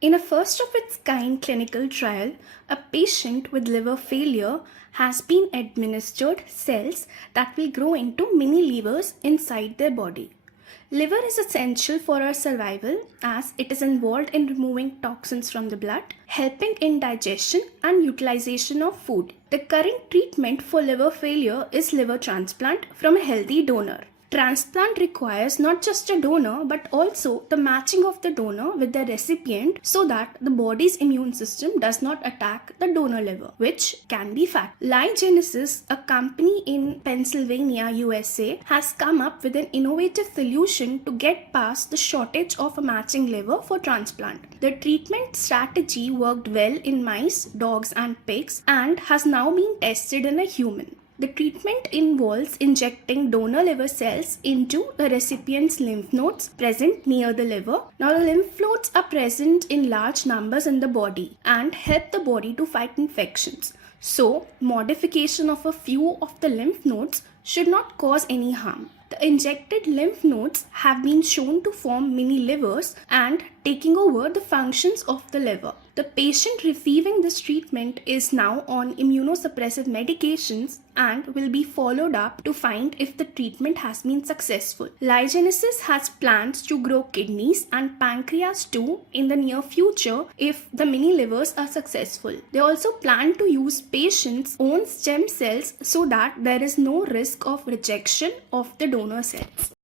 In a first of its kind clinical trial, a patient with liver failure has been administered cells that will grow into mini livers inside their body. Liver is essential for our survival as it is involved in removing toxins from the blood, helping in digestion and utilization of food. The current treatment for liver failure is liver transplant from a healthy donor. Transplant requires not just a donor but also the matching of the donor with the recipient so that the body's immune system does not attack the donor liver, which can be fatal. LyGenesis, a company in Pennsylvania, USA, has come up with an innovative solution to get past the shortage of a matching liver for transplant. The treatment strategy worked well in mice, dogs, and pigs and has now been tested in a human. The treatment involves injecting donor liver cells into the recipient's lymph nodes present near the liver. Now, the lymph nodes are present in large numbers in the body and help the body to fight infections. So, modification of a few of the lymph nodes should not cause any harm. The injected lymph nodes have been shown to form mini livers and taking over the functions of the liver. The patient receiving this treatment is now on immunosuppressive medications and will be followed up to find if the treatment has been successful. LyGenesis has plans to grow kidneys and pancreas too in the near future if the mini livers are successful. They also plan to use patients' own stem cells so that there is no risk of rejection of the donor cells.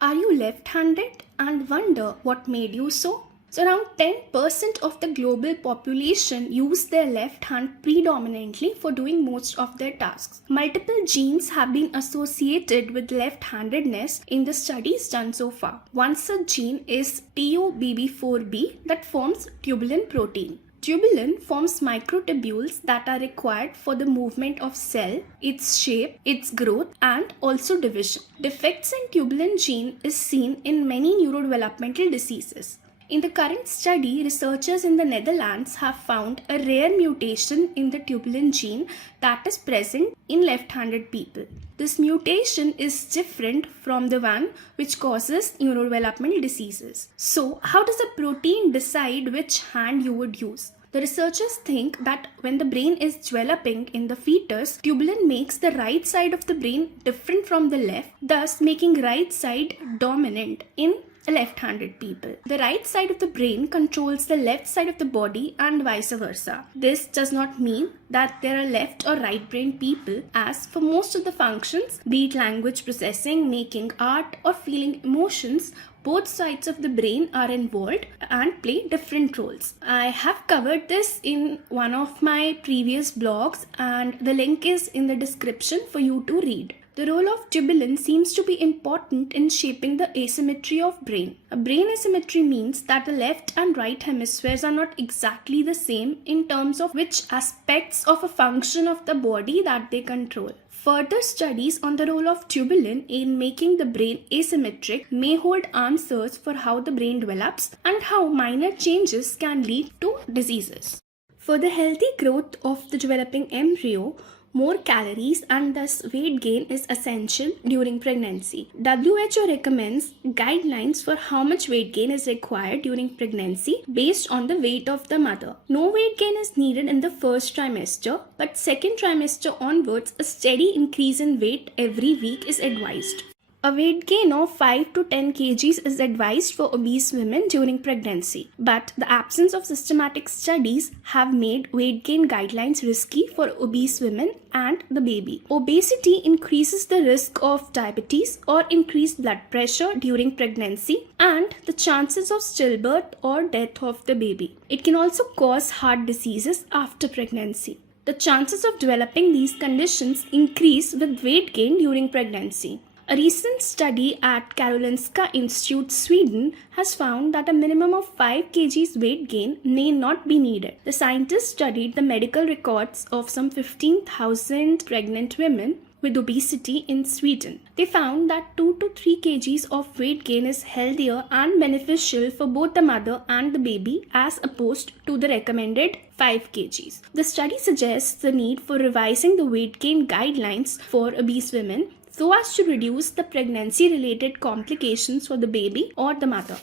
Are you left-handed and wonder what made you so? So around 10% of the global population use their left hand predominantly for doing most of their tasks. Multiple genes have been associated with left-handedness in the studies done so far. One such gene is TUBB4B that forms tubulin protein. Tubulin forms microtubules that are required for the movement of cell, its shape, its growth, and also division. Defects in tubulin gene is seen in many neurodevelopmental diseases. In the current study, researchers in the Netherlands have found a rare mutation in the tubulin gene that is present in left-handed people. This mutation is different from the one which causes neurodevelopmental diseases. So, how does a protein decide which hand you would use? The researchers think that when the brain is developing in the fetus, tubulin makes the right side of the brain different from the left, thus making right side dominant in left-handed people. The right side of the brain controls the left side of the body and vice versa. This does not mean that there are left or right brain people, as for most of the functions, be it language processing, making art, or feeling emotions, both sides of the brain are involved and play different roles. I have covered this in one of my previous blogs and the link is in the description for you to read. The role of tubulin seems to be important in shaping the asymmetry of brain. A brain asymmetry means that the left and right hemispheres are not exactly the same in terms of which aspects of a function of the body that they control. Further studies on the role of tubulin in making the brain asymmetric may hold answers for how the brain develops and how minor changes can lead to diseases. For the healthy growth of the developing embryo, more calories and thus weight gain is essential during pregnancy. WHO recommends guidelines for how much weight gain is required during pregnancy based on the weight of the mother. No weight gain is needed in the first trimester, but second trimester onwards, a steady increase in weight every week is advised. A weight gain of 5 to 10 kgs is advised for obese women during pregnancy, but the absence of systematic studies have made weight gain guidelines risky for obese women and the baby. Obesity increases the risk of diabetes or increased blood pressure during pregnancy and the chances of stillbirth or death of the baby. It can also cause heart diseases after pregnancy. The chances of developing these conditions increase with weight gain during pregnancy. A recent study at Karolinska Institute, Sweden, has found that a minimum of 5 kg weight gain may not be needed. The scientists studied the medical records of some 15,000 pregnant women with obesity in Sweden. They found that 2 to 3 kgs of weight gain is healthier and beneficial for both the mother and the baby as opposed to the recommended 5 kgs. The study suggests the need for revising the weight gain guidelines for obese women so as to reduce the pregnancy-related complications for the baby or the mother.